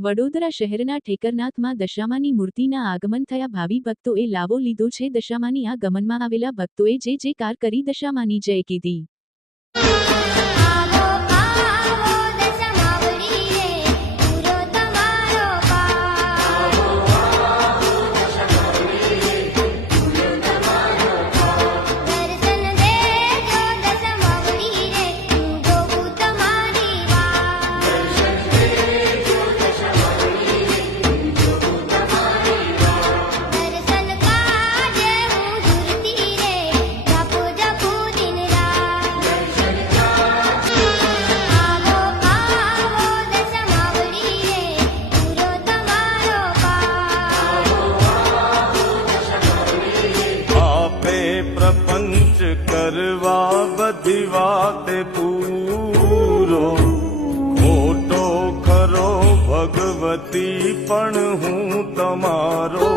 વડોદરા શહેરના ઠેકરનાથમાં દશામાની મૂર્તિના આગમન થયા ભાવિ ભક્તોએ લાવો લીધો છે દશામાની આગમનમાં આવેલા ભક્તોએ જે જયકાર કરી દશામાની જય કીધી। प्रपंच करवा बधी वाते पूरो खोटो खरो भगवती पण हूँ तमारो।